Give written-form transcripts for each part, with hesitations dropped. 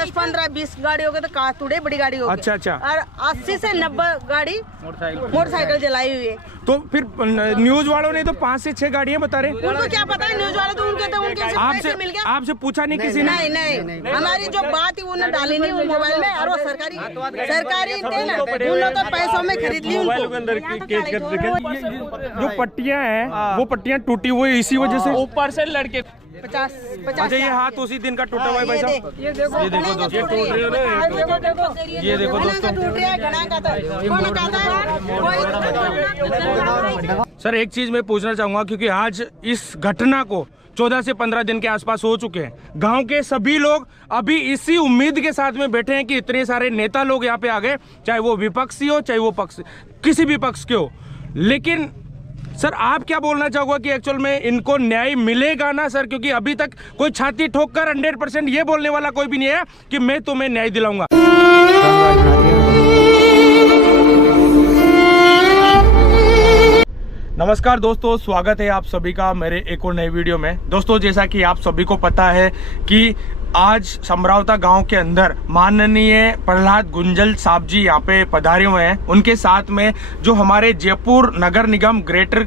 10-15-20 गाड़ी हो गई तो कातुड़े बड़ी गाड़ी हो गई। अच्छा अच्छा। और 80 से 90 गाड़ी मोटरसाइकिल जलाई हुई है। तो फिर न्यूज वालों ने तो 5 से 6 गाड़ियां बता रहे। उनको क्या पता है, न्यूज वाले तो उनके पैसे मिल गया। आपसे पूछा नहीं किसी ने? नहीं, हमारी जो बात थी उन्होंने डाली नहीं वो मोबाइल में। और वो सरकारी थे ना, उन्होंने तो पैसों में खरीद ली उनको। जो पट्टियां हैं वो पट्टियां टूटी हुई इसी वजह से ऊपर से लड़के 50। अच्छा, ये हाथ उसी दिन का टूटा हुआ है भाई साहब। ये देखो दोस्तों, ये देखो दोस्तों। सर एक चीज मैं पूछना चाहूंगा, क्योंकि आज इस घटना को 14 से 15 दिन के आसपास हो चुके हैं। गांव के सभी लोग अभी इसी उम्मीद के साथ में बैठे हैं कि इतने सारे नेता लोग यहाँ पे आ गए, चाहे वो विपक्षी हो चाहे वो पक्ष, किसी भी पक्ष के हो। लेकिन सर आप क्या बोलना चाहोगे कि एक्चुअल में इनको न्याय मिलेगा ना सर? क्योंकि अभी तक कोई छाती ठोक कर 100% ये बोलने वाला कोई भी नहीं है कि मैं तुम्हें न्याय दिलाऊंगा। नमस्कार दोस्तों, स्वागत है आप सभी का मेरे एक और नए वीडियो में। दोस्तों जैसा कि आप सभी को पता है कि आज समरावता गांव के अंदर माननीय प्रहलाद गुंजल साहब जी यहाँ पे पधारे हुए हैं। उनके साथ में जो हमारे जयपुर नगर निगम ग्रेटर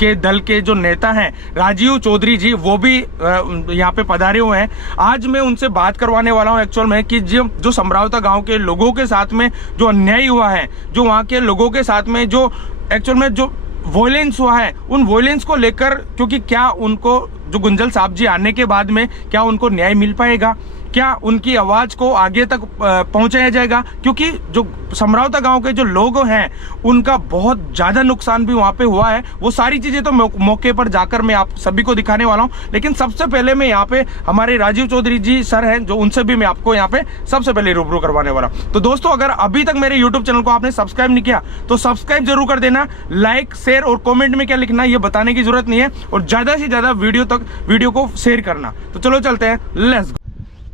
के दल के जो नेता हैं राजीव चौधरी जी, वो भी यहाँ पे पधारे हुए हैं। आज मैं उनसे बात करवाने वाला हूँ एक्चुअल में कि जो समरावता गांव के लोगों के साथ में जो अन्याय हुआ है, जो वहाँ के लोगों के साथ में जो एक्चुअल में जो वॉयलेंस हुआ है, उन वॉयलेंस को लेकर क्योंकि क्या उनको जो गुंजल साहब जी आने के बाद में क्या उनको न्याय मिल पाएगा, क्या उनकी आवाज को आगे तक पहुंचाया जाएगा? क्योंकि जो समरावता गांव के जो लोग हैं उनका बहुत ज्यादा नुकसान भी वहां पे हुआ है। वो सारी चीजें तो मौके पर जाकर मैं आप सभी को दिखाने वाला हूं। लेकिन सबसे पहले मैं यहाँ पे हमारे राजीव चौधरी जी सर हैं, जो उनसे भी मैं आपको यहाँ पे सबसे पहले रूबरू करवाने वाला हूं। तो दोस्तों अगर अभी तक मेरे यूट्यूब चैनल को आपने सब्सक्राइब नहीं किया तो सब्सक्राइब जरूर कर देना। लाइक शेयर और कॉमेंट में क्या लिखना ये बताने की जरूरत नहीं है, और ज्यादा से ज्यादा वीडियो को शेयर करना। तो चलो चलते हैं, लेट्स गो।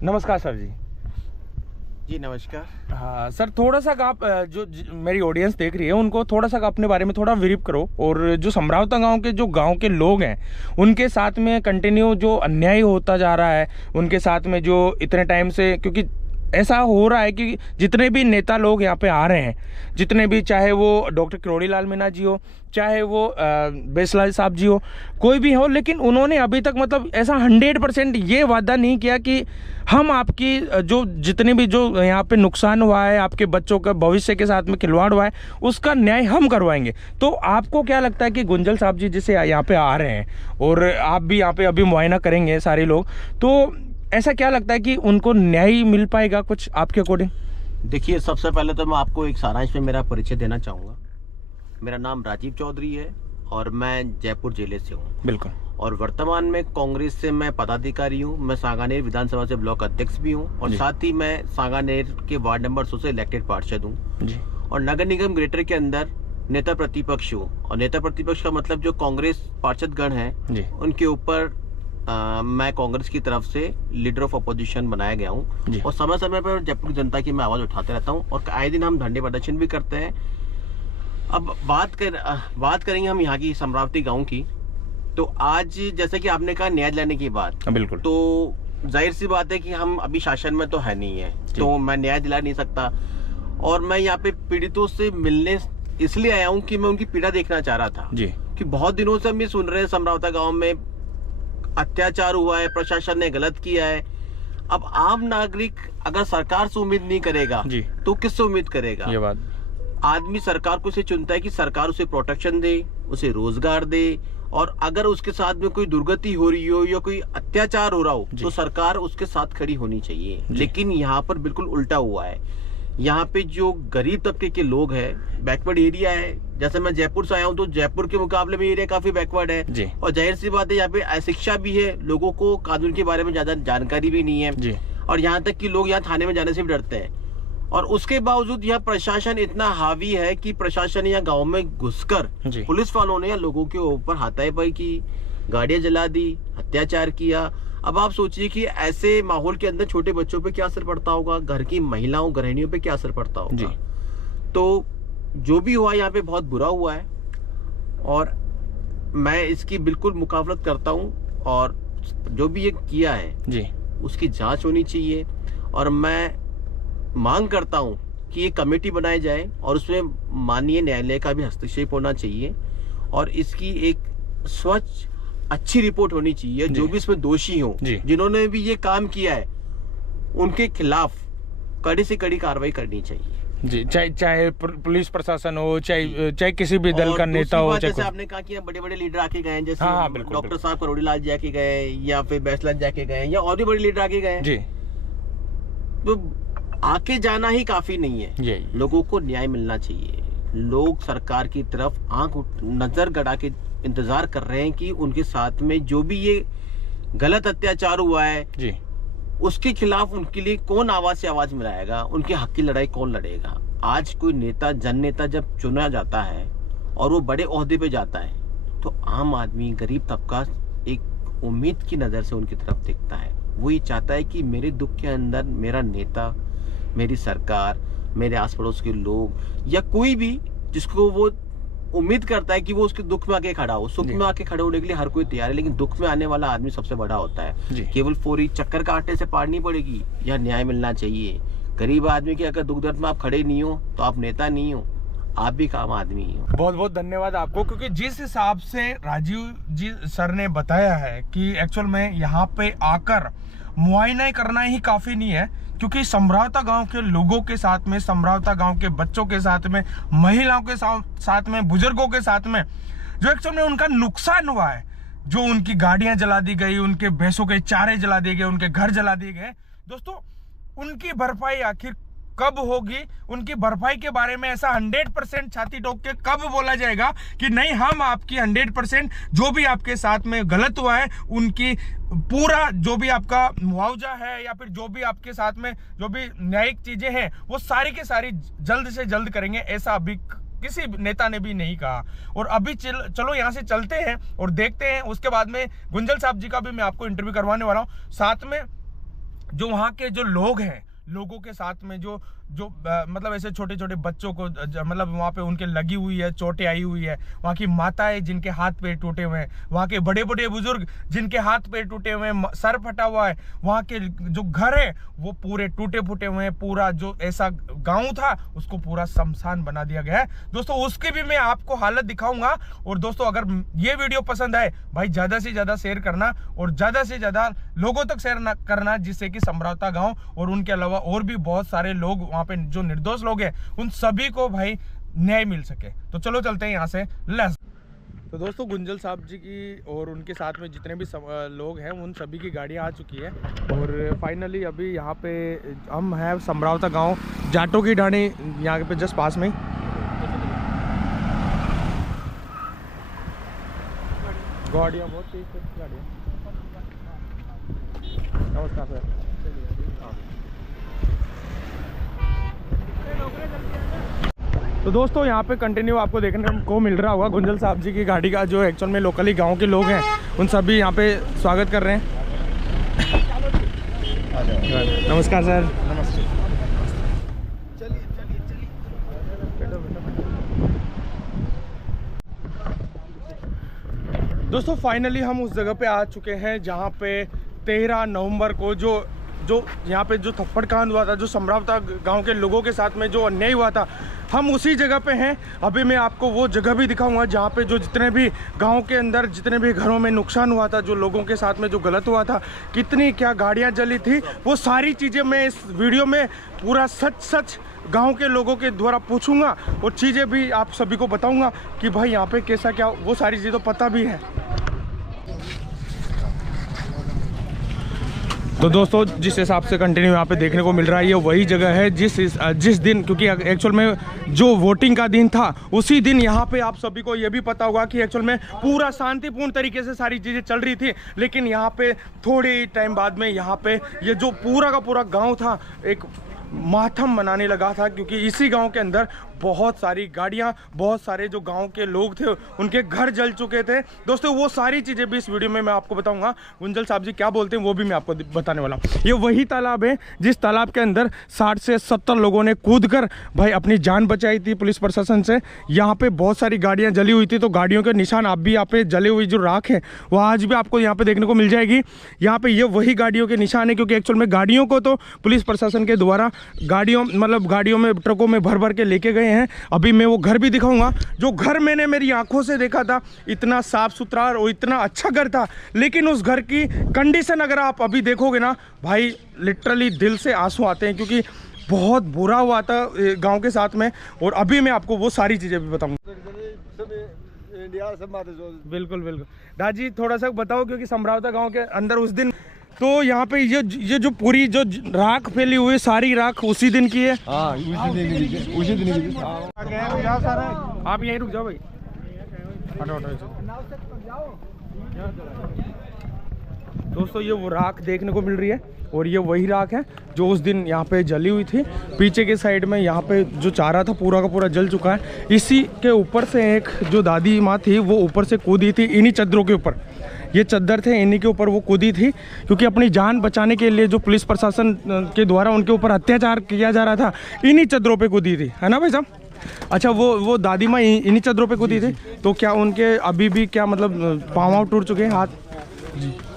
नमस्कार सर जी। जी नमस्कार। हाँ सर, थोड़ा सा आप जो मेरी ऑडियंस देख रही है उनको थोड़ा सा अपने बारे में थोड़ा ब्रीफ करो, और जो समरावता गांव के लोग हैं उनके साथ में कंटिन्यू जो अन्याय होता जा रहा है, उनके साथ में जो इतने टाइम से, क्योंकि ऐसा हो रहा है कि जितने भी नेता लोग यहाँ पे आ रहे हैं, जितने भी, चाहे वो डॉक्टर किरोड़ीलाल मीणा जी हो, चाहे वो बेसलाल साहब जी हो, कोई भी हो, लेकिन उन्होंने अभी तक मतलब ऐसा 100% ये वादा नहीं किया कि हम आपकी जो जितने भी जो यहाँ पे नुकसान हुआ है, आपके बच्चों का भविष्य के साथ में खिलवाड़ हुआ है, उसका न्याय हम करवाएंगे। तो आपको क्या लगता है कि गुंजल साहब जी जैसे यहाँ पे आ रहे हैं और आप भी यहाँ पे अभी मुआयना करेंगे सारे लोग, तो ऐसा क्या लगता है कि उनको न्याय मिल पाएगा कुछ आपके अकॉर्डिंग? देखिए, सबसे पहले तो मैं आपको एक सारांश में मेरा परिचय देना चाहूँगा। मेरा नाम राजीव चौधरी है और मैं जयपुर जिले से हूँ। बिल्कुल। और वर्तमान में कांग्रेस से मैं पदाधिकारी हूँ। मैं सांगानेर विधानसभा से ब्लॉक अध्यक्ष भी हूँ, और साथ ही मैं सांगानेर के वार्ड नंबर 100 से इलेक्टेड पार्षद हूँ, और नगर निगम ग्रेटर के अंदर नेता प्रतिपक्ष हूँ। और नेता प्रतिपक्ष का मतलब जो कांग्रेस पार्षद गण है उनके ऊपर मैं कांग्रेस की तरफ से लीडर ऑफ अपोजिशन बनाया गया हूँ, और समय समय पर जयपुर जनता की मैं आवाज उठाते रहता हूँ, और आए दिन हम धरने प्रदर्शन भी करते हैं। अब बात करेंगे हम यहाँ की समरावती गांव की। तो आज जैसे कि आपने कहा न्याय दिलाने की बात, बिल्कुल, तो जाहिर सी बात है कि हम अभी शासन में तो है नहीं है, तो मैं न्याय दिला नहीं सकता। और मैं यहाँ पे पीड़ितों से मिलने इसलिए आया हूँ कि मैं उनकी पीड़ा देखना चाह रहा था कि बहुत दिनों से हम ये सुन रहे हैं समरावता गाँव में अत्याचार हुआ है, प्रशासन ने गलत किया है। अब आम नागरिक अगर सरकार से उम्मीद नहीं करेगा तो किससे उम्मीद करेगा? ये बात, आदमी सरकार को से चुनता है कि सरकार उसे प्रोटेक्शन दे, उसे रोजगार दे, और अगर उसके साथ में कोई दुर्गति हो रही हो या कोई अत्याचार हो रहा हो तो सरकार उसके साथ खड़ी होनी चाहिए। लेकिन यहाँ पर बिल्कुल उल्टा हुआ है। यहाँ पे जो गरीब तबके के लोग हैं, बैकवर्ड एरिया है, जैसे मैं जयपुर से आया हूँ तो जयपुर के मुकाबले में एरिया काफी बैकवर्ड है, और जाहिर सी बात है यहाँ पे अशिक्षा भी है, लोगों को कानून के बारे में ज्यादा जानकारी भी नहीं है, और यहाँ तक कि लोग यहाँ थाने में जाने से भी डरते हैं। और उसके बावजूद यहाँ प्रशासन इतना हावी है कि प्रशासन यहाँ गाँव में घुसकर पुलिस वालों ने लोगों के ऊपर हाथापाई की, गाड़ियां जला दी, अत्याचार किया। अब आप सोचिए कि ऐसे माहौल के अंदर छोटे बच्चों पे क्या असर पड़ता होगा, घर की महिलाओं गृहिणियों पे क्या असर पड़ता होगा। तो जो भी हुआ यहाँ पे बहुत बुरा हुआ है, और मैं इसकी बिल्कुल मुकाबलत करता हूँ, और जो भी ये किया है उसकी जांच होनी चाहिए। और मैं मांग करता हूं कि ये कमेटी बनाई जाए और उसमें माननीय न्यायालय का भी हस्तक्षेप होना चाहिए और इसकी एक स्वच्छ अच्छी रिपोर्ट होनी चाहिए। जो भी इसमें दोषी हो, जिन्होंने भी ये काम किया है, उनके खिलाफ कड़ी से कड़ी कार्रवाई करनी चाहिए जी। चाहे पुलिस प्रशासन हो, चाहे किसी भी दल का नेता हो। जैसे आपने कहा कि बड़े बड़े लीडर आके गए, जैसे डॉक्टर साहब करोड़ी लाल जी आके गए या फिर बैसलाल जी आके गए या और भी बड़े लीडर आके गए जी, तो आके जाना ही काफी नहीं है। लोगों को न्याय मिलना चाहिए। लोग सरकार की तरफ नजर गड़ा के इंतजार कर रहे हैं कि उनके साथ में जो भी ये गलत अत्याचार हुआ है जी, उसके खिलाफ उनके लिए कौन आवाज से आवाज मिलाएगा, उनके हक की लड़ाई कौन लड़ेगा। आज कोई नेता, जन नेता जब चुना जाता है और वो बड़े ओहदे पे जाता है, तो आम आदमी, गरीब तबका एक उम्मीद की नजर से उनकी तरफ देखता है। वो ये चाहता है कि मेरे दुख के अंदर मेरा नेता, मेरी सरकार, मेरे आस पड़ोस के लोग या कोई भी जिसको वो उम्मीद करता है कि वो उसके दुख में आके खड़ा हो। सुख में आके खड़े होने के लिए हर कोई तैयार है, लेकिन दुख में आने वाला आदमी सबसे बड़ा होता है। केवल फोरी चक्कर काटने से पारनी पड़ेगी या न्याय मिलना चाहिए। गरीब आदमी के अगर दुख दर्द में आप खड़े नहीं हो तो आप नेता नहीं हो, आप भी काम आदमी ही हो। बहुत बहुत धन्यवाद आपको, क्योंकि जिस हिसाब से राजीव जी सर ने बताया है कि एक्चुअल में यहाँ पे आकर मुआयना करना ही काफी नहीं है, क्योंकि समरावता गांव के लोगों के साथ में, समरावता गांव के बच्चों के साथ में, महिलाओं के साथ में, बुजुर्गों के साथ में जो एक्चुअल में उनका नुकसान हुआ है, जो उनकी गाड़ियां जला दी गई, उनके भैंसों के चारे जला दिए गए, उनके घर जला दिए गए, दोस्तों उनकी भरपाई आखिर कब होगी? उनकी भरपाई के बारे में ऐसा 100% छाती ठोक के कब बोला जाएगा कि नहीं, हम आपकी 100% जो भी आपके साथ में गलत हुआ है उनकी पूरा जो भी आपका मुआवजा है या फिर जो भी आपके साथ में जो भी न्यायिक चीजें हैं वो सारी की सारी जल्द से जल्द करेंगे, ऐसा अभी किसी नेता ने भी नहीं कहा। और अभी चलो यहाँ से चलते हैं और देखते हैं, उसके बाद में गुंजल साहब जी का भी मैं आपको इंटरव्यू करवाने वाला हूँ। साथ में जो वहाँ के जो लोग हैं, लोगों के साथ में जो मतलब ऐसे छोटे छोटे बच्चों को मतलब वहाँ पे उनके लगी हुई है, चोटें आई हुई है, वहाँ की माताएं जिनके हाथ पैर टूटे हुए हैं, वहाँ के बड़े बड़े बुजुर्ग जिनके हाथ पैर टूटे हुए हैं, सर फटा हुआ है, वहाँ के जो घर है वो पूरे टूटे फूटे हुए हैं, पूरा जो ऐसा गांव था उसको पूरा शमशान बना दिया गया है। दोस्तों उसकी भी मैं आपको हालत दिखाऊंगा। और दोस्तों अगर ये वीडियो पसंद आए भाई ज़्यादा से ज़्यादा शेयर करना और ज़्यादा से ज़्यादा लोगों तक शेयर करना, जिससे कि समरावता गाँव और उनके अलावा और भी बहुत सारे लोग वहाँ पे जो निर्दोष लोग हैं उन सभी को भाई न्याय मिल सके। तो चलो चलते हैं यहाँ से। तो दोस्तों गुंजल साहब जी की और उनके साथ में जितने भी लोग हैं उन सभी की गाड़ियाँ आ चुकी है और फाइनली अभी यहाँ पे हम हैं समरावता गांव, जाटों की ढाणी यहाँ पे जस्ट पास में। गाड़ियाँ बहुत तेज गाड़ियाँ। नमस्कार सर। तो दोस्तों यहाँ पे कंटिन्यू आपको देखने को मिल रहा होगा गुंजल साहब जी की गाड़ी का, जो एक्चुअल में लोकली गांव के लोग हैं उन सभी यहाँ पे स्वागत कर रहे हैं। नमस्कार सर। नमस्ते। दोस्तों फाइनली हम उस जगह पे आ चुके हैं जहाँ पे 13 नवंबर को जो यहाँ पे जो थप्पड़ कांड हुआ था, जो समरावता गांव के लोगों के साथ में जो अन्याय हुआ था, हम उसी जगह पे हैं। अभी मैं आपको वो जगह भी दिखाऊंगा जहाँ पे जो जितने भी गांव के अंदर जितने भी घरों में नुकसान हुआ था, जो लोगों के साथ में जो गलत हुआ था, कितनी क्या गाड़ियाँ जली थी, वो सारी चीज़ें मैं इस वीडियो में पूरा सच गांव के लोगों के द्वारा पूछूंगा और चीज़ें भी आप सभी को बताऊंगा कि भाई यहाँ पे कैसा क्या, वो सारी चीज़ें तो पता भी है। तो दोस्तों जिस हिसाब से कंटिन्यू यहाँ पे देखने को मिल रहा है, ये वही जगह है जिस दिन, क्योंकि एक्चुअल में जो वोटिंग का दिन था उसी दिन यहाँ पे आप सभी को ये भी पता होगा कि एक्चुअल में पूरा शांतिपूर्ण तरीके से सारी चीज़ें चल रही थी। लेकिन यहाँ पे थोड़े टाइम बाद में यहाँ पे ये जो पूरा का पूरा गांव था, एक मातम मनाने लगा था, क्योंकि इसी गांव के अंदर बहुत सारी गाड़ियां, बहुत सारे जो गांव के लोग थे उनके घर जल चुके थे। दोस्तों वो सारी चीज़ें भी इस वीडियो में मैं आपको बताऊंगा। गुंजल साहब जी क्या बोलते हैं वो भी मैं आपको बताने वाला हूँ। ये वही तालाब है जिस तालाब के अंदर 60 से 70 लोगों ने कूदकर भाई अपनी जान बचाई थी पुलिस प्रशासन से। यहाँ पे बहुत सारी गाड़ियाँ जली हुई थी, तो गाड़ियों के निशान आप भी यहाँ पे जले हुई जो राख है वो आज भी आपको यहाँ पे देखने को मिल जाएगी। यहाँ पे ये वही गाड़ियों के निशान है, क्योंकि एक्चुअल में गाड़ियों को तो पुलिस प्रशासन के द्वारा गाड़ियों में ट्रकों में भर भर के लेके गए हैं। अभी मैं वो घर भी दिखाऊंगा जो घर मैंने मेरी आंखों से देखा था। इतना साफ सुथरा और इतना अच्छा घर था, लेकिन उस घर की कंडीशन अगर आप अभी देखोगे ना भाई, लिटरली दिल से आंसू आते हैं, क्योंकि बहुत बुरा हुआ था गांव के साथ में। और अभी मैं आपको वो सारी चीज़ें भी बताऊंगा। बिल्कुल बिल्कुल दादी, थोड़ा सा बताओ, क्योंकि समरावता गांव के अंदर उस दिन तो यहाँ पे ये जो पूरी जो राख फैली हुई सारी राख उसी दिन की है। उसी दिन की। आप यहीं रुक जाओ भाई। दोस्तों ये वो राख देखने को मिल रही है, और ये वही राख है जो उस दिन यहाँ पे जली हुई थी। पीछे के साइड में यहाँ पे जो चारा था पूरा का पूरा जल चुका है। इसी के ऊपर से एक जो दादी माँ थी वो ऊपर से कूदी थी, इन्हीं चद्दरों के ऊपर। ये चद्दर थे, इन्हीं के ऊपर वो कूदी थी, क्योंकि अपनी जान बचाने के लिए जो पुलिस प्रशासन के द्वारा उनके ऊपर अत्याचार किया जा रहा था, इन्हीं चद्दरों पे कूदी थी, है ना भाई साहब? अच्छा, वो दादी माँ इन्हीं चद्दरों पे कूदी थी। तो क्या उनके अभी भी क्या मतलब पाँव टूट चुके हैं, हाथ,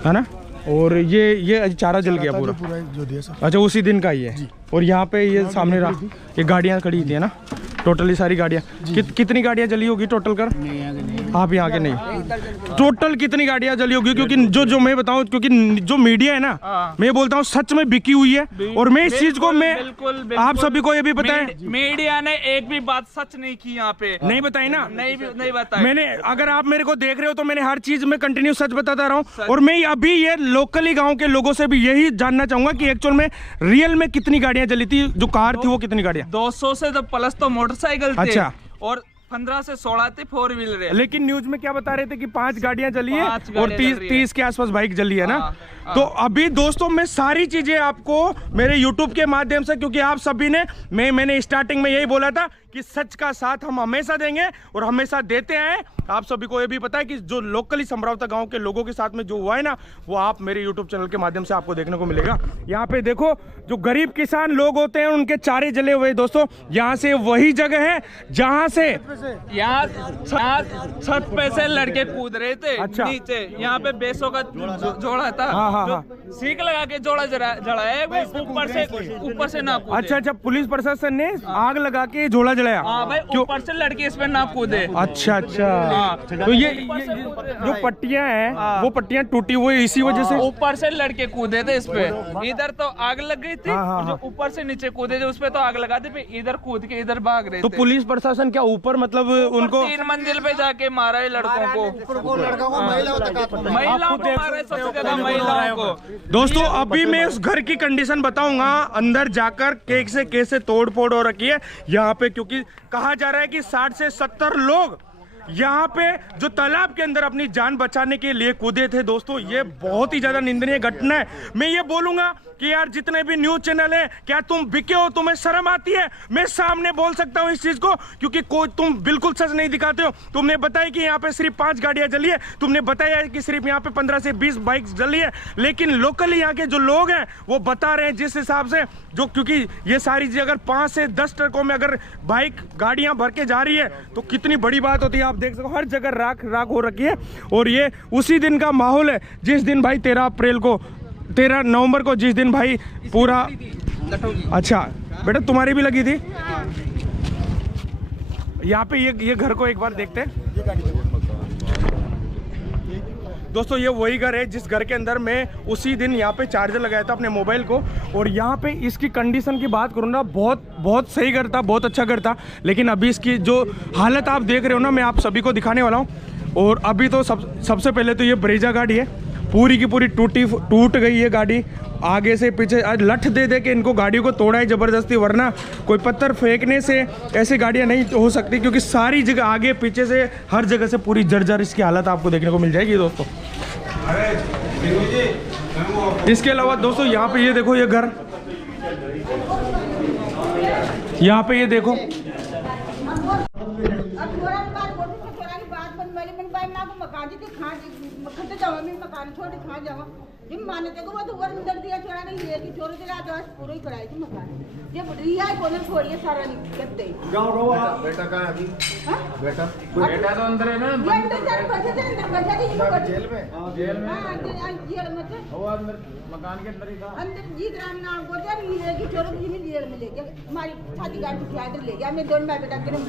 है ना? और ये चारा जल गया पूरा जो दिया सर। अच्छा, उसी दिन का ही है। और यहाँ पे ये सामने ये गाड़ियाँ खड़ी थी, है ना? टोटली सारी गाड़ियाँ कितनी गाड़ियाँ जली होगी टोटल कर? आप यहाँ के नहीं, टोटल कितनी गाड़ियाँ जली होगी? क्योंकि जो मैं बताऊँ, क्योंकि जो मीडिया है ना, मैं बोलता हूँ सच में बिकी हुई है। और मैं इस चीज को मैं आप सभी को ये भी बताएं, मीडिया ने एक भी बात सच नहीं की यहाँ पे, नहीं बताई ना? नहीं बताई मैंने। अगर आप मेरे को देख रहे हो तो मैंने हर चीज में कंटिन्यू सच बताता रहा हूँ। और मैं अभी ये लोकली गाँव के लोगों से भी यही जानना चाहूंगा कि एक्चुअल में रियल में कितनी गाड़ियाँ जली थी, जो कार थी वो कितनी गाड़ियाँ? 200 से तो प्लस तो मोटरसाइकिल थे। अच्छा। और 15 से 16 थे 4 व्हीलर। लेकिन न्यूज में क्या बता रहे थे कि 5 गाड़ियां जली है और 30 के आसपास बाइक जली है ना? तो अभी दोस्तों मैं सारी चीजें आपको मेरे YouTube के माध्यम से, क्योंकि आप सभी ने मैंने स्टार्टिंग में यही बोला था कि सच का साथ हम हमेशा देंगे और हमेशा देते हैं। आप सभी को ये भी पता है कि जो लोकली समरावता गांव के लोगों के साथ में जो हुआ है ना, वो आप मेरे YouTube चैनल के माध्यम से आपको देखने को मिलेगा। यहाँ पे देखो, जो गरीब किसान लोग होते हैं उनके चारे जले हुए। दोस्तों यहाँ से वही जगह है जहाँ से यहाँ छत पे से लड़के कूद रहे थे। अच्छा। नीचे यहाँ पे बेसों का जोड़ा था। हाँ। सीख लगा के जोड़ा जड़ा है, ऊपर से ना कूदे। अच्छा, पुलिस प्रशासन ने आग लगा के जोड़ा जलाया। हाँ भाई, ऊपर से लड़के इस पे ना कूदे। अच्छा। तो ये जो पट्टियां हैं वो पट्टियां टूटी हुई इसी वजह से ऊपर से लड़के कूदे थे इस पे। इधर तो आग लग गई थी, जो ऊपर से नीचे कूदे थे उस पे तो आग लगा दी, इधर कूद के इधर भाग रहे थे। तो पुलिस प्रशासन क्या ऊपर मतलब उनको 3 मंजिल पे जाके मारा है लड़कों को, महिलाओं को मारा है, सबसे ज्यादा महिलाओं को। दोस्तों अभी मैं उस घर की कंडीशन बताऊंगा, अंदर जाकर केक से कैसे तोड़ फोड़ हो रखी है यहाँ पे, क्योंकि कहा जा रहा है कि 60 से 70 लोग यहाँ पे जो तालाब के अंदर अपनी जान बचाने के लिए कूदे थे। दोस्तों ये बहुत ही ज्यादा निंदनीय घटना है। मैं ये बोलूंगा कि यार जितने भी न्यूज चैनल है, क्या तुम बिके हो? तुम्हें शर्म आती है? मैं सामने बोल सकता हूँ इस चीज को, क्योंकि कोई तुम बिल्कुल सच नहीं दिखाते हो। तुमने बताया कि यहाँ पे सिर्फ 5 गाड़ियां जली है, तुमने बताया कि सिर्फ यहाँ पे 15 से 20 बाइक जली है, लेकिन लोकली यहाँ के जो लोग हैं वो बता रहे हैं जिस हिसाब से, जो क्योंकि ये सारी चीज अगर 5 से 10 ट्रकों में अगर बाइक गाड़ियां भर के जा रही है तो कितनी बड़ी बात होती है। आप देख सको हर जगह राख हो रखी है। और ये उसी दिन का माहौल है जिस दिन भाई 13 नवंबर को जिस दिन भाई पूरा। अच्छा बेटा, तुम्हारी भी लगी थी यहाँ पे? ये घर को एक बार देखते हैं दोस्तों। ये वही घर है जिस घर के अंदर मैं उसी दिन यहाँ पे चार्जर लगाया था अपने मोबाइल को। और यहाँ पे इसकी कंडीशन की बात करूँ ना, बहुत सही घर था, बहुत अच्छा घर था। लेकिन अभी इसकी जो हालत आप देख रहे हो ना, मैं आप सभी को दिखाने वाला हूँ। और अभी तो सबसे पहले तो ये ब्रेजा गाड़ी है, पूरी की पूरी टूट गई है गाड़ी, आगे से पीछे। आज लठ दे के इनको गाड़ियों को तोड़ा है ज़बरदस्ती, वरना कोई पत्थर फेंकने से ऐसी गाड़ियाँ नहीं हो सकती, क्योंकि सारी जगह आगे पीछे से हर जगह से पूरी जर्जर इसकी हालत आपको देखने को मिल जाएगी दोस्तों। इसके अलावा दोस्तों यहाँ पे ये देखो, ये घर यहाँ पे ये देखो, बेटा कहाँ है अभी? बेटा बेटा तो अंदर है ना, जेल में? जेल में वो अंदर मकान के अंदर ही था। अंदर जीत राम नाम को जब ये की चोरों की जेल में ले गया, हमारी शादी गाड़ी उठा के ले गया। हमने दोनों भाई बेटा गिरम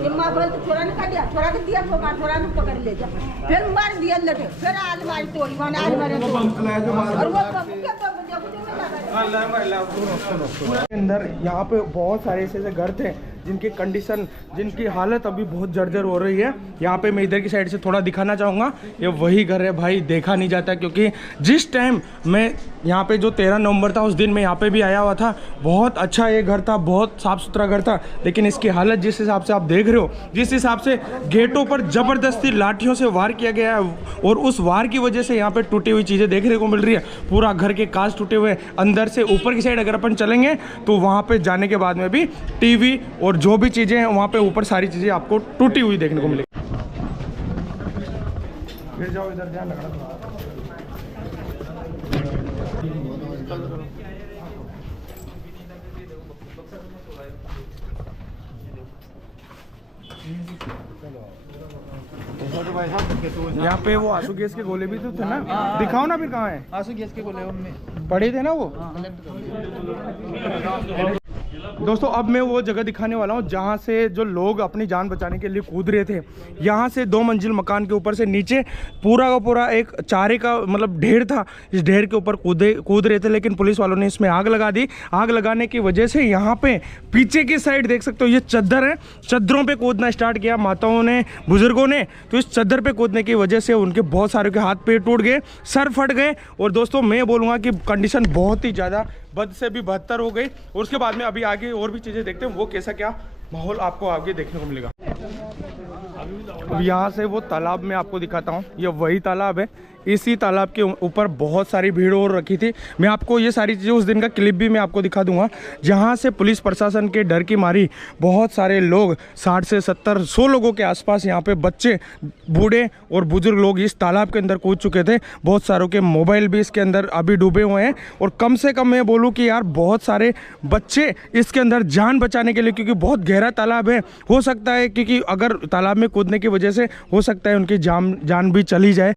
ये माँ बोल तो छोरा ने खा दिया, छोरा को दिया ठोका, छोरा ने पकड़ ले जा, फिर मार दिया लटे, फिर अलमारी तोड़ी, मैंने अलमारी और वो अंदर यहाँ पे बहुत सारे ऐसे घर थे जिनकी कंडीशन, जिनकी हालत अभी बहुत जर्जर हो रही है। यहाँ पे मैं इधर की साइड से थोड़ा दिखाना चाहूँगा। ये वही घर है भाई, देखा नहीं जाता, क्योंकि जिस टाइम मैं यहाँ पे जो 13 नवंबर था उस दिन मैं यहाँ पे भी आया हुआ था। बहुत अच्छा ये घर था, बहुत साफ़ सुथरा घर था, लेकिन इसकी हालत जिस हिसाब से आप देख रहे हो, जिस हिसाब से गेटों पर ज़बरदस्ती लाठियों से वार किया गया है और उस वार की वजह से यहाँ पे टूटी हुई चीज़ें देखने को मिल रही है। पूरा घर के कांच टूटे हुए, अंदर से ऊपर की साइड अगर अपन चलेंगे तो वहाँ पे जाने के बाद में भी टीवी और जो भी चीज़ें हैं वहाँ पे ऊपर सारी चीज़ें आपको टूटी हुई देखने को मिलेगी। फिर जाओ इधर, ध्यान रखना। यहाँ पे वो आंसू गैस के गोले भी तो थे ना, दिखाओ ना फिर कहाँ है आंसू गैस के गोले, उनमें पड़े थे ना वो। दोस्तों अब मैं वो जगह दिखाने वाला हूँ जहाँ से जो लोग अपनी जान बचाने के लिए कूद रहे थे। यहाँ से 2 मंजिल मकान के ऊपर से नीचे पूरा का पूरा एक चारे का मतलब ढेर था, इस ढेर के ऊपर कूद रहे थे, लेकिन पुलिस वालों ने इसमें आग लगा दी। आग लगाने की वजह से यहाँ पे पीछे की साइड देख सकते हो, ये चद्दर है, चद्दरों पर कूदना स्टार्ट किया माताओं ने, बुजुर्गों ने। तो इस चद्दर पर कूदने की वजह से उनके बहुत सारे के हाथ पैर टूट गए, सर फट गए, और दोस्तों मैं बोलूँगा कि कंडीशन बहुत ही ज़्यादा बद से भी बदतर हो गई। और उसके बाद में अभी आगे और भी चीज़ें देखते हैं, वो कैसा क्या माहौल आपको आगे देखने को मिलेगा। अब यहाँ से वो तालाब में आपको दिखाता हूँ, ये वही तालाब है। इसी तालाब के ऊपर बहुत सारी भीड़ और रखी थी। मैं आपको ये सारी चीज़ें उस दिन का क्लिप भी मैं आपको दिखा दूंगा, जहाँ से पुलिस प्रशासन के डर की मारी बहुत सारे लोग, 60 से 70 100 लोगों के आसपास यहाँ पे बच्चे, बूढ़े और बुजुर्ग लोग इस तालाब के अंदर कूद चुके थे। बहुत सारों के मोबाइल भी इसके अंदर अभी डूबे हुए हैं, और कम से कम मैं बोलूँ कि यार बहुत सारे बच्चे इसके अंदर जान बचाने के लिए, क्योंकि बहुत गहरा तालाब है, हो सकता है क्योंकि अगर तालाब में कूदने की वजह से हो सकता है उनकी जान भी चली जाए।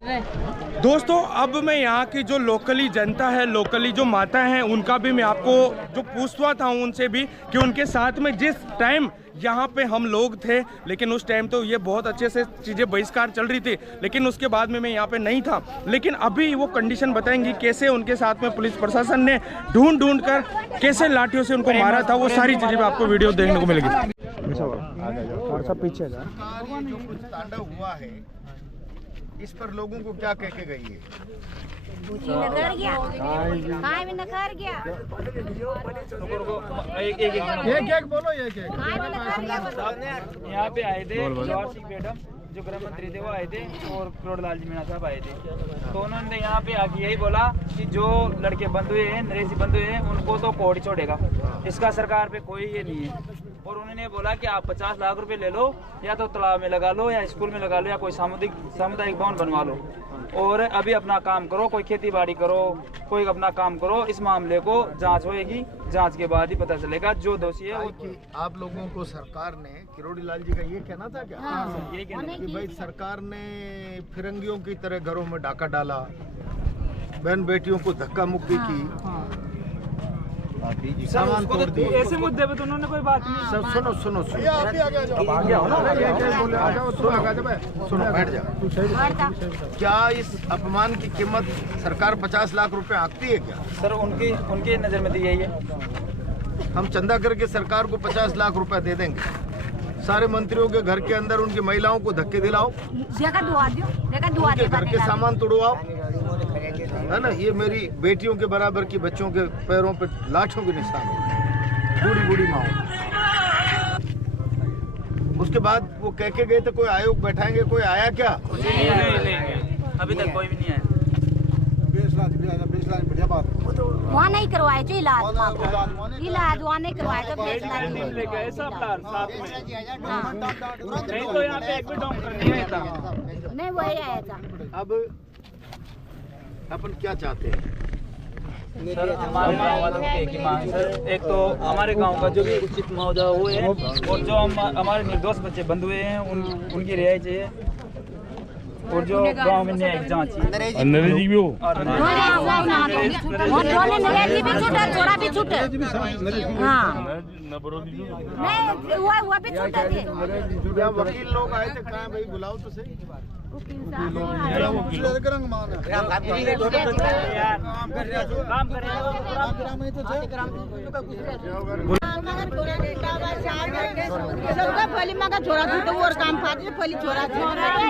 दोस्तों अब मैं यहाँ की जो लोकली जनता है, लोकली जो माता हैं, उनका भी मैं आपको जो पूछता था उनसे भी कि उनके साथ में जिस टाइम यहाँ पे हम लोग थे, लेकिन उस टाइम तो ये बहुत अच्छे से चीज़ें बहिष्कार चल रही थी, लेकिन उसके बाद में मैं यहाँ पे नहीं था। लेकिन अभी वो कंडीशन बताएंगी कैसे उनके साथ में पुलिस प्रशासन ने ढूंढ कर कैसे लाठियों से उनको मारा था, वो सारी चीज़ें आपको वीडियो देखने को मिलेगी। पीछे जो कुछ तांडव हुआ है इस पर लोगों को क्या कह के गई है? एक बोलो, यहाँ पे आए थे जवाहर सिंह मैडम जो गृह मंत्री थे, वो आए थे, और करोड़लाल जी मीणा साहब आए थे। तो उन्होंने यहाँ पे आके यही बोला कि जो लड़के बंद हुए हैं, नरेशी बंद हुए हैं, उनको तो कोर्ट छोड़ेगा, इसका सरकार पे कोई ये नहीं है। और उन्होंने बोला कि आप 50 लाख रुपए ले लो, या तो तालाब में लगा लो, या स्कूल में लगा लो, या कोई सामुदायिक भवन बनवा लो, और अभी अपना काम करो, कोई खेती बाड़ी करो, कोई अपना काम करो। इस मामले को जांच होएगी, जांच के बाद ही पता चलेगा जो दोषी है वो। आप लोगों को सरकार ने, किरोड़ी लाल जी का ये कहना था क्या? हाँ, ये कहना कि भाई सरकार ने फिरंगियों की तरह घरों में डाका डाला, बहन बेटियों को धक्का मुक्की की, सामान तोड़ दिए। ऐसे मुद्दे पे तो उन्होंने कोई बात नहीं। सब सुनो बैठ जाओ। क्या इस अपमान की कीमत सरकार 50 लाख रुपए आंकती है क्या? सर उनकी नजर में तो यही है। हम चंदा करके सरकार को 50 लाख रुपए दे देंगे, सारे मंत्रियों के घर के अंदर उनकी महिलाओं को धक्के दिलाओ, उनके घर के सामान तोड़वाओ, है ना? ये मेरी बेटियों के बराबर की बच्चों के पैरों पे लाठों के निशान, बूढ़ी माँ। उसके बाद वो कह के गए थे कोई आयोग बैठाएंगे, कोई आया क्या? अभी तक कोई भी नहीं आया। वहाँ नहीं करवाए जो इलाज इलाज वहाँ नहीं करवाए तो नहीं तो यहाँ पे एक भी डॉक्टर नहीं रहता। नहीं वही आया था। अब अपन क्या चाहते हैं? सर हमारे गाँव वालों की एक ही मांग है सर, एक तो हमारे गांव का जो भी उचित मुआवजा हुए है और जो हमारे निर्दोष बच्चे बंद हुए हैं उनकी रिहाई चाहिए और जो गांव में न्यायिक जांच चाहिए। छोरा भी छूटे हाँ नहीं हुआ भी छूटे थे। वकील लोग आए थे, कहाँ भाई बुलाओ तो सही। फली मगा छोरा छूटे और काम फाटे फली छोरा छोरा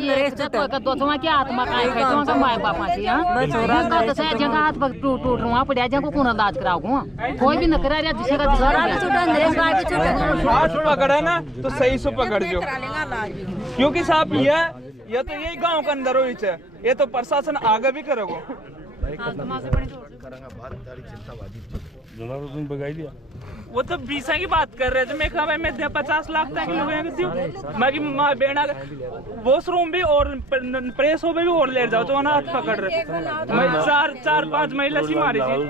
नरेश दोस्तों क्या आत्मा का है तो का माय बापा थी हां छोरा तो से जगह हाथ पग टूट वहां पड़या जा को कोन इलाज कराओ कोई भी न करा रे दूसरे का छोरा भी छूटा नरेश का भी छूटा पकड़ा ना तो सही से पकड़ जो, क्योंकि साहब ये तो यही गांव के अंदर हुई है, ये तो प्रशासन आगे भी करेगा। वो तो बीसा की बात कर रहे थे, मैं कहा मैं 50 लाख तक लोग मैं बेड़ा वॉशरूम भी और प्रेस हो भी और ले जाओ तो हाथ पकड़ रहे। मैं 4-5 महिला सी मारी थी।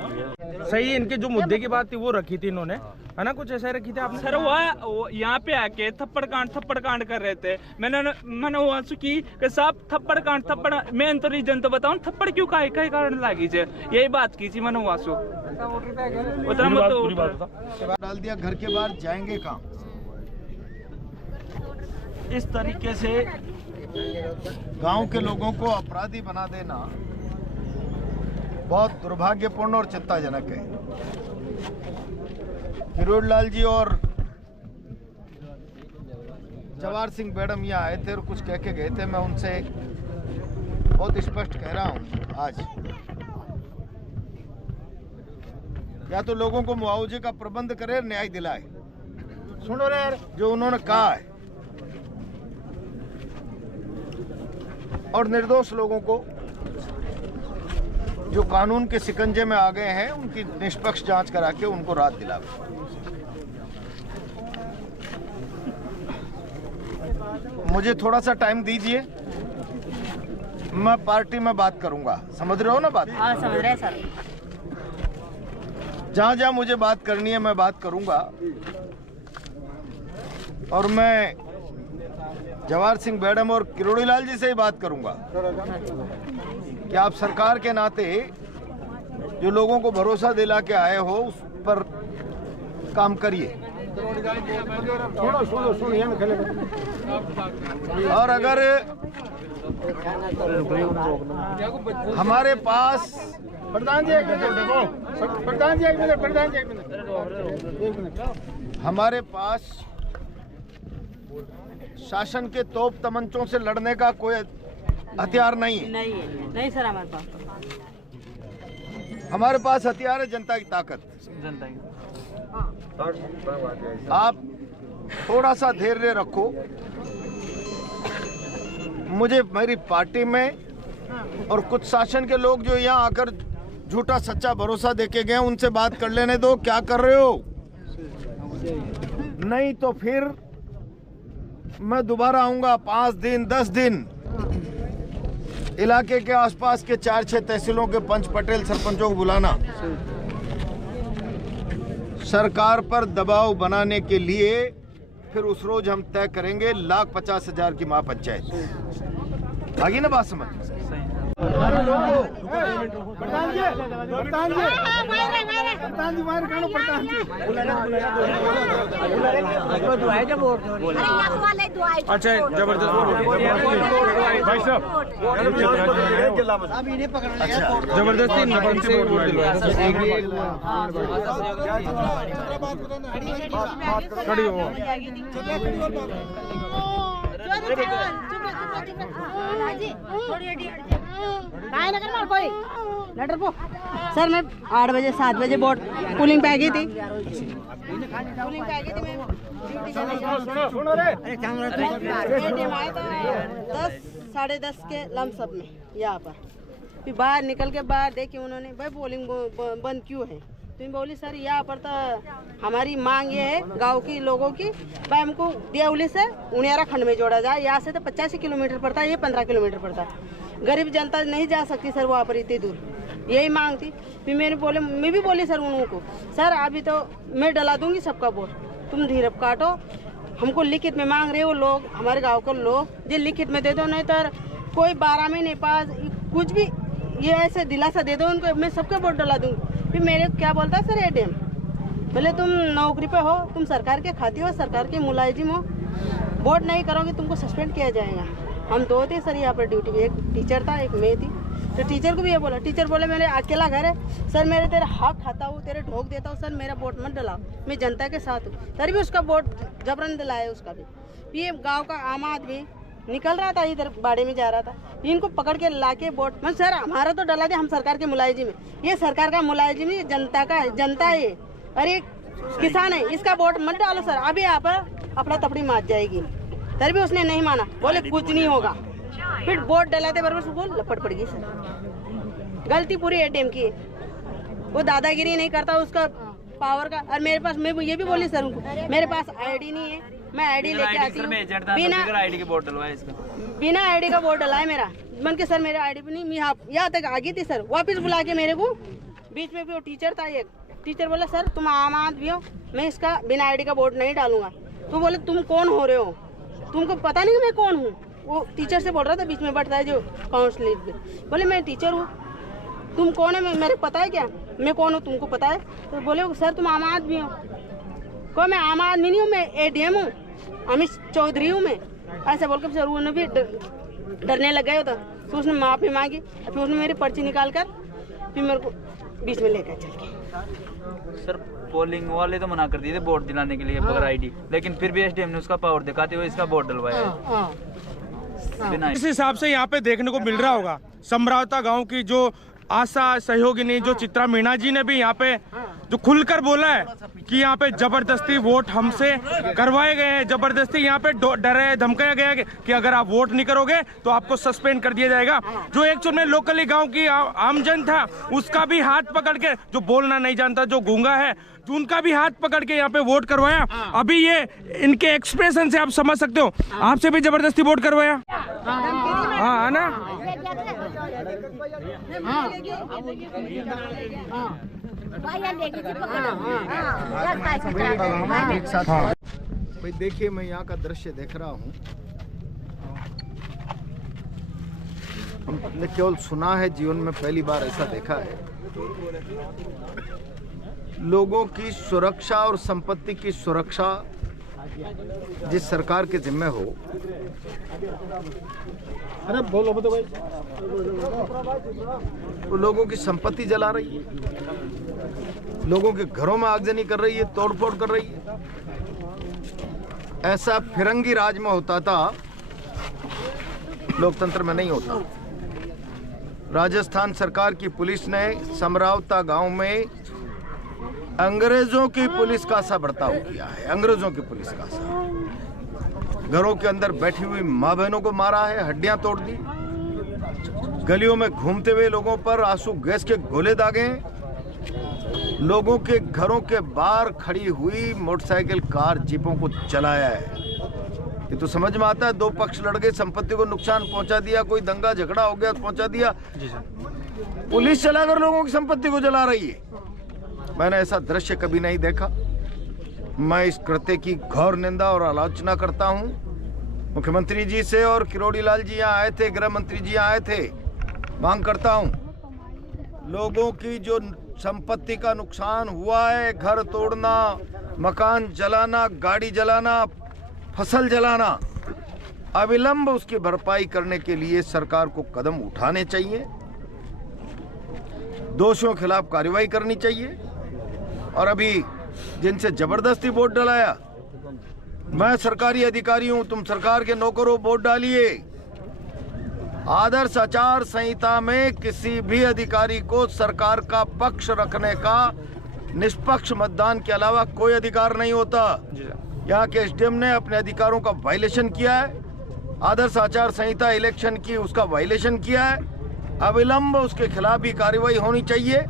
सही, इनके जो मुद्दे की बात थी वो रखी थी इन्होंने, है ना, कुछ ऐसा रखी थी आपने? सर वो यहाँ पे आके थप्पड़ कांड कर रहे थे। मैंने वो की कि साहब थप्पड़ मैं तो रीजन तो बताऊं थप्पड़ क्यों कई कारण लागी छे, यही बात की थी मैंने वासु उतना मत डाल दिया, घर के बाहर जाएंगे कहाँ? इस तरीके से गांव के लोगों को अपराधी बना देना बहुत दुर्भाग्यपूर्ण और चिंताजनक है। किरोड़ी लाल जी और जवाहर सिंह मैडम यहाँ आए थे और कुछ कह के गए थे। मैं उनसे बहुत स्पष्ट कह रहा हूँ आज, या तो लोगों को मुआवजे का प्रबंध करे, न्याय दिलाए। सुनो रे यार, जो उन्होंने कहा है, और निर्दोष लोगों को जो कानून के शिकंजे में आ गए हैं उनकी निष्पक्ष जांच करा के उनको राहत दिलावे। मुझे थोड़ा सा टाइम दीजिए, मैं पार्टी में बात करूंगा। समझ रहे हो ना बात? हां समझ रहे सर। जहां जहां मुझे बात करनी है मैं बात करूंगा, और मैं जवाहर सिंह मैडम और किरोड़ी लाल जी से ही बात करूंगा कि आप सरकार के नाते जो लोगों को भरोसा दिला के आए हो उस पर काम करिए। और अगर हमारे पास हमारे पास शासन के तोप तमंचों से लड़ने का कोई हथियार नहीं है। नहीं सर हमारे पास। हमारे पास हथियार है जनता की ताकत। आप थोड़ा सा धैर्य रखो। मुझे मेरी पार्टी में और कुछ शासन के लोग जो यहाँ आकर झूठा सच्चा भरोसा देके गए उनसे बात कर लेने दो। क्या कर रहे हो? नहीं तो फिर मैं दोबारा आऊंगा 5 दिन 10 दिन। इलाके के आसपास के 4-6 तहसीलों के पंच पटेल सरपंचों को बुलाना, सरकार पर दबाव बनाने के लिए। फिर उस रोज हम तय करेंगे 1,50,000 की महापंचायत। आगे ना बात समझ? अच्छा जबरदस्त जबरदस्ती खड़ी हो। सर मैं 8 बजे 7 बजे वोट पोलिंग पे आ गई थी। 10:30 के लमसम में यहाँ पर। फिर बाहर निकल के बाहर देखी उन्होंने, भाई पोलिंग बंद क्यों है? तो बोली सर यहाँ पर तो हमारी मांग ये है गांव की लोगों की, भाई हमको देवली से उनियारा खंड में जोड़ा जाए। यहाँ से तो 85 किलोमीटर पड़ता है, ये 15 किलोमीटर पड़ता है। गरीब जनता नहीं जा सकती सर वहाँ पर इतनी दूर, यही मांग थी। फिर मैं भी बोली सर उनको, सर अभी तो मैं डला दूंगी सबका वोट, तुम धीरज काटो, हमको लिखित में मांग रहे हो लोग, हमारे गांव के लोग, जो लिखित में दे दो, नहीं तो कोई 12 महीने पास कुछ भी ये ऐसे दिलासा दे दो उनको, मैं सबका वोट डला दूंगी। फिर मेरे क्या बोलता है सर एडीएम, बोले तुम नौकरी पे हो, तुम सरकार के खाती हो, सरकार के मुलाजिम हो, वोट नहीं करोगे तुमको सस्पेंड किया जाएगा। हम 2 थे सर यहाँ पर ड्यूटी में, एक टीचर था, एक मैं थी। तो टीचर को भी ये बोला, टीचर बोले मेरे अकेला घर है सर, मेरे तेरे हक खाता हूँ, तेरे ढोक देता हूँ सर, मेरा वोट मत डलाओ, मैं जनता के साथ हूँ। तभी भी उसका वोट जबरन दिलाया उसका भी। ये गांव का आम आदमी निकल रहा था, इधर बाड़े में जा रहा था, इनको पकड़ के लाके वोट, मैं सर हमारा तो डला दे, हम सरकार के मुलाजिम है, ये सरकार का मुलाजिम है, जनता का जनता है, अरे किसान है, इसका वोट मत डालो सर, अभी यहाँ पर अपना तपड़ी मार जाएगी। तभी भी उसने नहीं माना, बोले कुछ नहीं होगा। फिर वोट डलाते बरबर बोल लपट पड़ गई सर। गलती पूरी एटीएम की है, वो दादागिरी नहीं करता उसका पावर का। और मेरे पास, मैं ये भी बोली सर उनको, मेरे पास आईडी नहीं है, मैं आईडी लेके आती हूँ, बिना आईडी के वोट डलवाया इसका, बिना आईडी का वोट डलाया मेरा मन के सर, मेरा आईडी भी नहीं, मैं यहाँ तक आ गई थी सर, वापस बुला के मेरे को बीच में भी वो टीचर था एक, टीचर बोला सर तुम आम आदमी हो, मैं इसका बिना आईडी का वोट नहीं डालूंगा। तो बोले तुम कौन हो रहे हो, तुमको पता नहीं मैं कौन हूँ? वो टीचर से बोल रहा था, बीच में बैठता है जो काउंसलर, बोले मैं टीचर हूँ, तुम कौन है मेरे पता है क्या, मैं कौन हूँ तुमको पता है? तो बोले सर तुम आम आदमी हो। को मैं आम आदमी नहीं हूँ, मैं एडीएम हूँ, अमित चौधरी हूँ मैं, ऐसे बोल के सर उन्होंने भी डरने लग गए होता। तो उसने माफ़ी मांगी, फिर उसने मेरी पर्ची निकाल कर फिर मेरे को बीच में लेकर चल गए। सर पोलिंग वाले तो मना कर दिए थे वोट दिलाने के लिए बगैर आईडी, लेकिन फिर भी एसडीएम ने उसका पावर दिखाते हुए इसका वोट डलवाया है। इस हिसाब से यहाँ पे देखने को मिल रहा होगा समरावता गांव की जो आशा सहयोगिनी जो चित्रा मीणा जी ने भी यहाँ पे जो खुलकर बोला है कि यहाँ पे जबरदस्ती वोट हमसे करवाए गए हैं, जबरदस्ती यहाँ पे डराया धमकाया गया है कि अगर आप वोट नहीं करोगे तो आपको सस्पेंड कर दिया जाएगा। जो एक में लोकली गांव की आमजन था उसका भी हाथ पकड़ के, जो बोलना नहीं जानता, जो गूंगा है, उनका भी हाथ पकड़ के यहाँ पे वोट करवाया। अभी ये इनके एक्सप्रेशन से आप समझ सकते हो, आपसे भी जबरदस्ती वोट करवाया। हाँ ना, भाई देखिए मैं यहाँ का दृश्य देख रहा हूँ, हमने केवल सुना है, जीवन में पहली बार ऐसा देखा है। लोगों की सुरक्षा और संपत्ति की सुरक्षा जिस सरकार के जिम्मे हो, अरे बोलो भाई, वो लोगों की संपत्ति जला रही है, लोगों के घरों में आगजनी कर रही है, तोड़फोड़ कर रही है। ऐसा फिरंगी राज में होता था, लोकतंत्र में नहीं होता। राजस्थान सरकार की पुलिस ने समरावता गांव में अंग्रेजों की पुलिस का सा बर्ताव किया है, अंग्रेजों की पुलिस का सा। घरों के अंदर बैठी हुई माँ बहनों को मारा है, हड्डियां तोड़ दी, गलियों में घूमते हुए लोगों पर आंसू गैस के गोले दागे, लोगों के घरों के बाहर खड़ी हुई मोटरसाइकिल, कार, जीपों को जलाया है। ये तो समझ में आता है, दो पक्ष लड़ गए, संपत्ति को नुकसान पहुंचा दिया, कोई दंगा झगड़ा हो गया पहुंचा दिया, पुलिस चलाकर लोगों की संपत्ति को जला रही है। मैंने ऐसा दृश्य कभी नहीं देखा। मैं इस कृत्य की घोर निंदा और आलोचना करता हूं। मुख्यमंत्री जी से और किरोड़ी लाल जी यहाँ आए थे, गृह मंत्री जी यहाँ आए थे, मांग करता हूं, लोगों की जो संपत्ति का नुकसान हुआ है, घर तोड़ना, मकान जलाना, गाड़ी जलाना, फसल जलाना, अविलंब उसकी भरपाई करने के लिए सरकार को कदम उठाने चाहिए, दोषियों के खिलाफ कार्रवाई करनी चाहिए। और अभी जिनसे जबरदस्ती वोट डलाया, मैं सरकारी अधिकारी हूं, तुम सरकार के नौकर हो, वोट डालिए। आदर्श आचार संहिता में किसी भी अधिकारी को सरकार का पक्ष रखने का निष्पक्ष मतदान के अलावा कोई अधिकार नहीं होता। यहाँ के एसडीएम ने अपने अधिकारों का वायलेशन किया है। आदर्श आचार संहिता इलेक्शन की उसका वायलेशन किया है, अविलंब उसके खिलाफ भी कार्रवाई होनी चाहिए।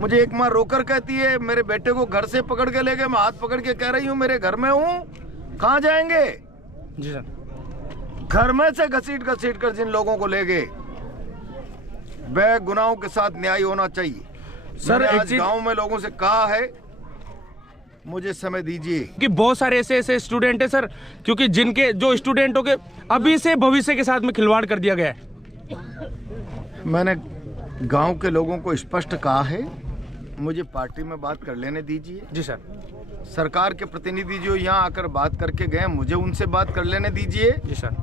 मुझे एक माँ रोकर कहती है मेरे बेटे को घर से पकड़ के ले गए, मैं हाथ पकड़ के कह रही हूँ मेरे घर में हूँ, कहाँ जाएंगे? जी सर। घर में से घसीट घसीट कर जिन लोगों को ले गए, वह गुनाहों के साथ न्याय होना चाहिए। सर आज गांव में लोगों से कहा है मुझे समय दीजिए कि बहुत सारे ऐसे स्टूडेंट है सर, क्योंकि जिनके जो स्टूडेंटों के अभी से भविष्य के साथ में खिलवाड़ कर दिया गया है। मैंने गांव के लोगों को स्पष्ट कहा है मुझे पार्टी में बात कर लेने दीजिए। जी सर। सरकार के प्रतिनिधि जो यहाँ आकर बात करके गए, मुझे उनसे बात कर लेने दीजिए। जी सर।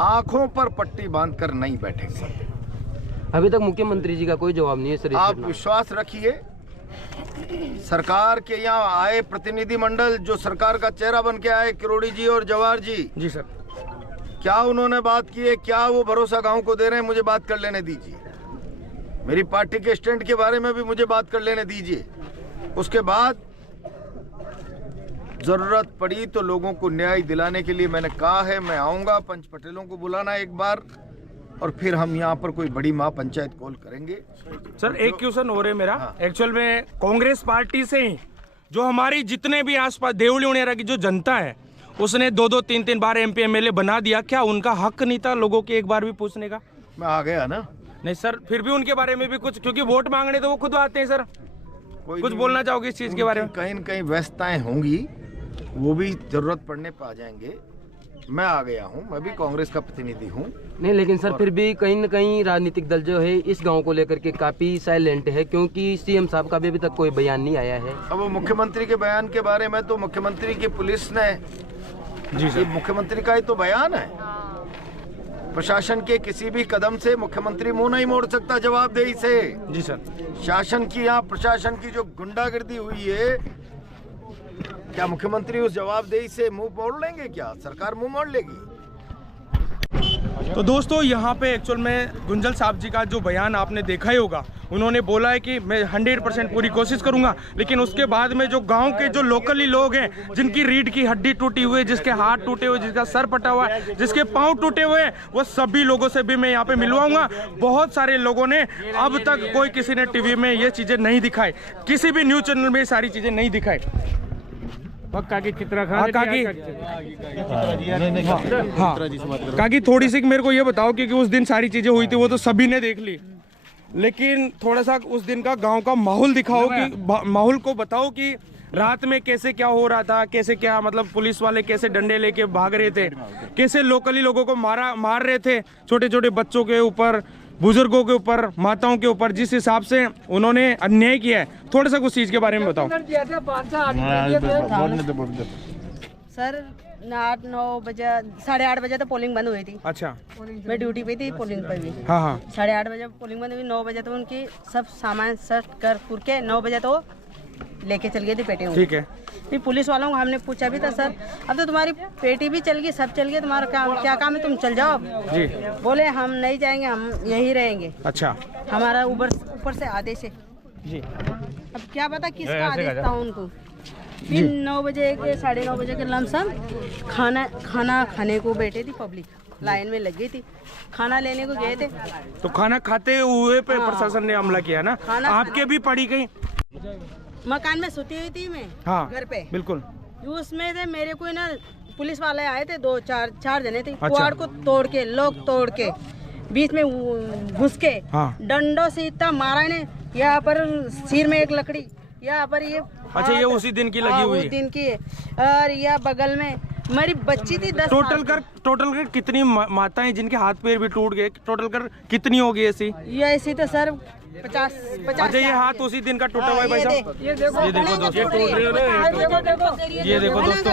आंखों पर पट्टी बांधकर नहीं बैठेंगे। अभी तक मुख्यमंत्री जी का कोई जवाब नहीं है सर। आप विश्वास रखिए, सरकार के यहाँ आए प्रतिनिधि मंडल जो सरकार का चेहरा बन के आए, किरोड़ी जी और जवाहर जी। जी सर। क्या उन्होंने बात की है, क्या वो भरोसा गांव को दे रहे हैं, मुझे बात कर लेने दीजिए। मेरी पार्टी के स्टैंड के बारे में भी मुझे बात कर लेने दीजिए। उसके बाद जरूरत पड़ी तो लोगों को न्याय दिलाने के लिए मैंने कहा है मैं आऊंगा। पंच पटेलों को बुलाना एक बार और फिर हम यहाँ पर कोई बड़ी महापंचायत कॉल करेंगे। सर एक क्वेश्चन हो रहा है मेरा, एक्चुअल में कांग्रेस पार्टी से ही जो हमारी जितने भी आसपास देवली उनेरा की जो जनता है उसने 2-2, 3-3 बार MP MLA बना दिया, क्या उनका हक नहीं था लोगों के एक बार भी पूछने का? मैं आ गया ना। नहीं सर, फिर भी उनके बारे में भी कुछ, क्योंकि वोट मांगने तो वो खुद आते हैं सर। कुछ बोलना चाहोगे इस चीज के बारे में? कहीं न कहीं व्यस्तताएं होंगी, वो भी जरूरत पड़ने पर आ जाएंगे। मैं आ गया हूँ, मैं भी कांग्रेस का प्रतिनिधि हूँ। नहीं लेकिन सर फिर भी कहीं न कहीं राजनीतिक दल जो है इस गांव को लेकर के काफी साइलेंट है, क्योंकि CM साहब का भी अभी तक कोई बयान नहीं आया है। अब वो मुख्यमंत्री के बयान के बारे में तो मुख्यमंत्री की पुलिस ने, जी सर, मुख्यमंत्री का ही तो बयान है। प्रशासन के किसी भी कदम से मुख्यमंत्री मुंह नहीं मोड़ सकता जवाबदेही से। जी सर। शासन की, यहाँ प्रशासन की जो गुंडागर्दी हुई है, क्या मुख्यमंत्री उस जवाबदेही से मुंह मोड़ लेंगे? क्या सरकार मुंह मोड़ लेगी? तो दोस्तों यहाँ पे एक्चुअल में गुंजल साहब जी का जो बयान आपने देखा ही होगा, उन्होंने बोला है कि मैं 100% पूरी कोशिश करूंगा, लेकिन उसके बाद में जो गांव के जो लोकली लोग हैं जिनकी रीढ़ की हड्डी टूटी हुई है, जिसके हाथ टूटे हुए, जिसका सर फटा हुआ है, जिसके पांव टूटे हुए हैं, वो सभी लोगों से भी मैं यहाँ पे मिलवाऊंगा। बहुत सारे लोगों ने अब तक कोई किसी ने टीवी में ये चीजें नहीं दिखाई, किसी भी न्यूज चैनल में ये सारी चीजें नहीं दिखाई। काकी थोड़ी सी मेरे को ये बताओ, क्योंकि उस दिन सारी चीजें हुई थी वो तो सभी ने देख ली, लेकिन थोड़ा सा उस दिन का गांव का माहौल दिखाओ, कि माहौल को बताओ कि रात में कैसे क्या हो रहा था, कैसे क्या, मतलब पुलिस वाले कैसे डंडे लेके भाग रहे थे, कैसे लोकली लोगों को मार रहे थे, छोटे छोटे बच्चों के ऊपर, बुजुर्गों के ऊपर, माताओं के ऊपर, जिस हिसाब से उन्होंने अन्याय किया है, थोड़ा सा कुछ चीज के बारे में बताओ। सर 8-9 बजे, 8:30 बजे तो पोलिंग बंद हुई थी। अच्छा। मैं ड्यूटी पे थी पोलिंग पर भी। हाँ हाँ। 8:30 बजे पोलिंग बंद हुई, 9 बजे तो उनकी सब सामान सेट कर के 9 बजे तो लेके चल गए थे पेटी। ठीक है। फिर पुलिस वालों को हमने पूछा भी था, सर अब तो तुम्हारी पेटी भी चल गई, सब चल गए, तुम्हारा क्या काम है, तुम चल जाओ। जी। बोले हम नहीं जाएंगे, हम यही रहेंगे। अच्छा। हमारा ऊपर से आदेश है। जी। अब क्या पता किसका आदेश था उनको। फिर 9 बजे के 9:30 बजे के लमसम खाना खाने को बैठे थी, पब्लिक लाइन में लग गई थी, खाना लेने को गए थे। तो खाना खाते हुए पे प्रशासन ने हमला किया ना, आपके भी पड़ी गई? मकान में सोती हुई थी मैं। हाँ, घर पे बिल्कुल। उसमें से मेरे को ना पुलिस वाले आए थे, 2-4 जने थे। कुआड़ को तोड़ के, लोग तोड़ के, बीच में घुस के डंडों से इतना मारा इन्हें। यहाँ पर सिर में एक लकड़ी, यहाँ पर ये। अच्छा, ये उसी दिन की लगी हुई है? उस दिन की है। और यह बगल में मेरी बच्ची थी 10 टोटल कर कितनी माताएं जिनके हाथ पैर भी टूट गए, टोटल कर कितनी होगी ऐसी? ये ऐसी तो सर 50। अच्छा, ये हाथ उसी दिन का टूटा हुआ है भाई साहब? ये देखो दोस्तों, ये टूट रही है। ये देखो दोस्तों,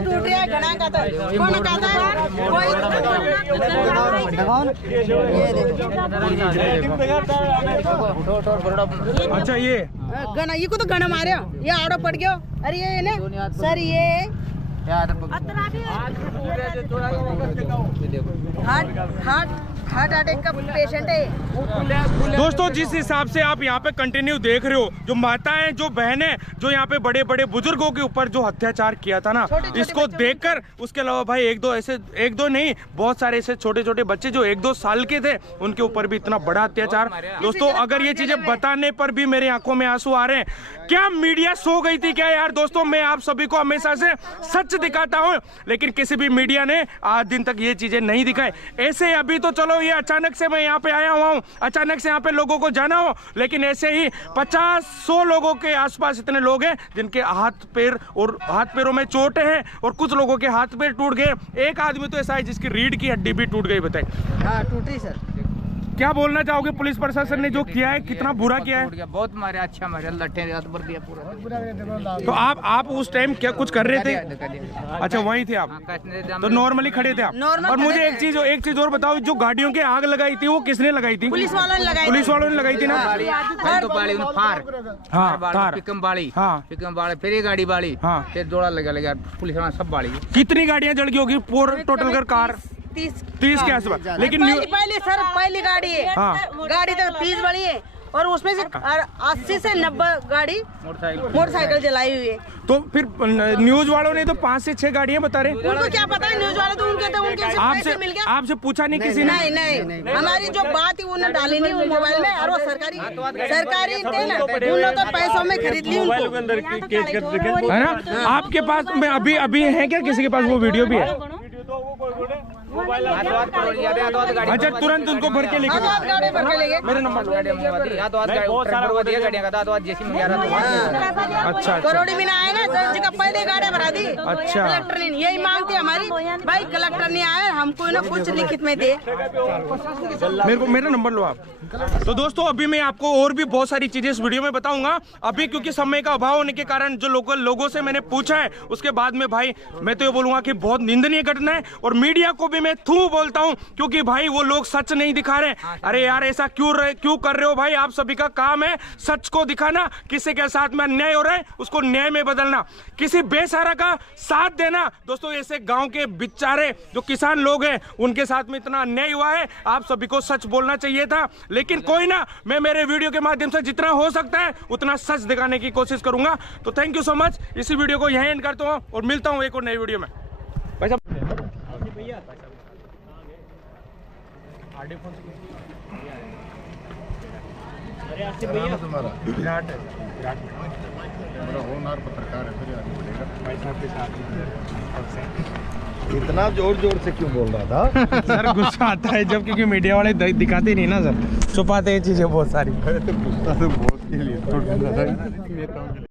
अच्छा ये गना, ये को तो गना मारे, ये आड़ो पड़ गयो। अरे ये ना सर, ये हार्ट हार्ट अटैक का पेशेंट है। दोस्तों जिस हिसाब से आप यहाँ पे कंटिन्यू देख रहे हो, जो माताएं, जो बहनें, जो यहाँ पे बड़े बड़े बुजुर्गों के ऊपर जो अत्याचार किया था ना, इसको देखकर, उसके अलावा भाई एक दो नहीं, बहुत सारे ऐसे छोटे छोटे बच्चे जो 1-2 साल के थे, उनके ऊपर भी इतना बड़ा अत्याचार। दोस्तों अगर ये चीजें बताने पर भी मेरे आंखों में आंसू आ रहे हैं। क्या मीडिया सो गई थी क्या यार? दोस्तों मैं आप सभी को हमेशा से सच दिखाता हूँ, लेकिन किसी भी मीडिया ने आज दिन तक ये चीजें नहीं दिखाई। ऐसे अभी तो चलो ये अचानक से मैं यहाँ पे आया हुआ हूँ, अचानक से यहाँ पे लोगों को जाना हो, लेकिन ऐसे ही 50-100 लोगों के आसपास इतने लोग हैं जिनके हाथ पैरों में चोटें हैं, और कुछ लोगों के हाथ पैर टूट गए। एक आदमी तो ऐसा है जिसकी रीढ़ की हड्डी भी टूट गई। बताइए। हाँ टूटी सर। क्या बोलना चाहोगे? पुलिस प्रशासन ने जो किया है कितना बुरा किया है? बहुत मारे, अच्छा मारे, लट्ठे भर दिया पूरा। तो आप उस टाइम क्या कुछ कर रहे थे? अच्छा वहीं थे आप, तो नॉर्मली खड़े थे आप। और मुझे एक चीज और बताओ, जो गाड़ियों की आग लगाई थी वो किसने लगाई थी? पुलिस वालों ने लगाई। पुलिस वालों ने लगाई थी ना? पिकम बाड़ी, फिर ये गाड़ी बाड़ी, फिर जोड़ा लगा पुलिस वाला सब बाड़ी। कितनी गाड़ियां जल गई होगी टोटल कर? कार 30 के आसपास। लेकिन पहली गाड़ी है, गाड़ी तो 30 बड़ी है, और उसमें से 80 से 90 गाड़ी मोटरसाइकिल जलाई हुई है। तो फिर न्यूज वालों ने तो 5 से 6 गाड़ियां बता रहे। उनको क्या पता है? न्यूज वाले तो उनके पैसे मिल गया। आपसे पूछा नहीं किसी ने? नहीं, हमारी जो बात थी उन्होंने डाली नहीं वो मोबाइल में, और वो सरकारी थे ना, उन्होंने तो पैसों में खरीद ली उनको, है ना? आपके पास में अभी है क्या? किसी के पास वो वीडियो भी है? अच्छा तुरंत उनको भर के लेके मेरे नंबर। अच्छा करोड़ी भी ना आए ना, जगह पहले गाड़ी भरा दी। अच्छा कलेक्टर ने यही मांगते हमारी, भाई कलेक्टर नहीं आए, हमको ना कुछ लिखित में दे। मेरा नंबर लो आप। तो दोस्तों अभी मैं आपको और भी बहुत सारी चीजें इस वीडियो में बताऊंगा। अभी क्योंकि समय का अभाव होने के कारण जो लोगों से मैंने पूछा है, उसके बाद में भाई मैं तो ये बोलूंगा कि बहुत निंदनीय घटना है, और मीडिया को भी मैं थू बोलता हूं, क्योंकि भाई वो लोग सच नहीं दिखा रहे। अरे यार ऐसा क्यों कर रहे हो भाई? आप सभी का काम है सच को दिखाना। किसी के साथ में अन्याय हो रहा है उसको न्याय में बदलना, किसी बेसहारा का साथ देना। दोस्तों ऐसे गांव के बेचारे जो किसान लोग हैं उनके साथ में इतना अन्याय हुआ है, आप सभी को सच बोलना चाहिए था। लेकिन कोई ना, मैं मेरे वीडियो के माध्यम से जितना हो सकता है उतना सच दिखाने की कोशिश करूंगा। तो थैंक यू सो मच। इसी वीडियो को यहीं एंड करता हूं और मिलता हूं एक और नई वीडियो में। तुम्हारा विराट है, मेरा होनहार पत्रकार है, फिर आगे बढ़ेगा। इतना जोर से क्यों बोल रहा था? सर गुस्सा आता है जब, क्योंकि मीडिया वाले दिखाते नहीं ना सर, छुपाते हैं चीजें बहुत सारी। अरे तो गुस्सा तो बहुत के लिए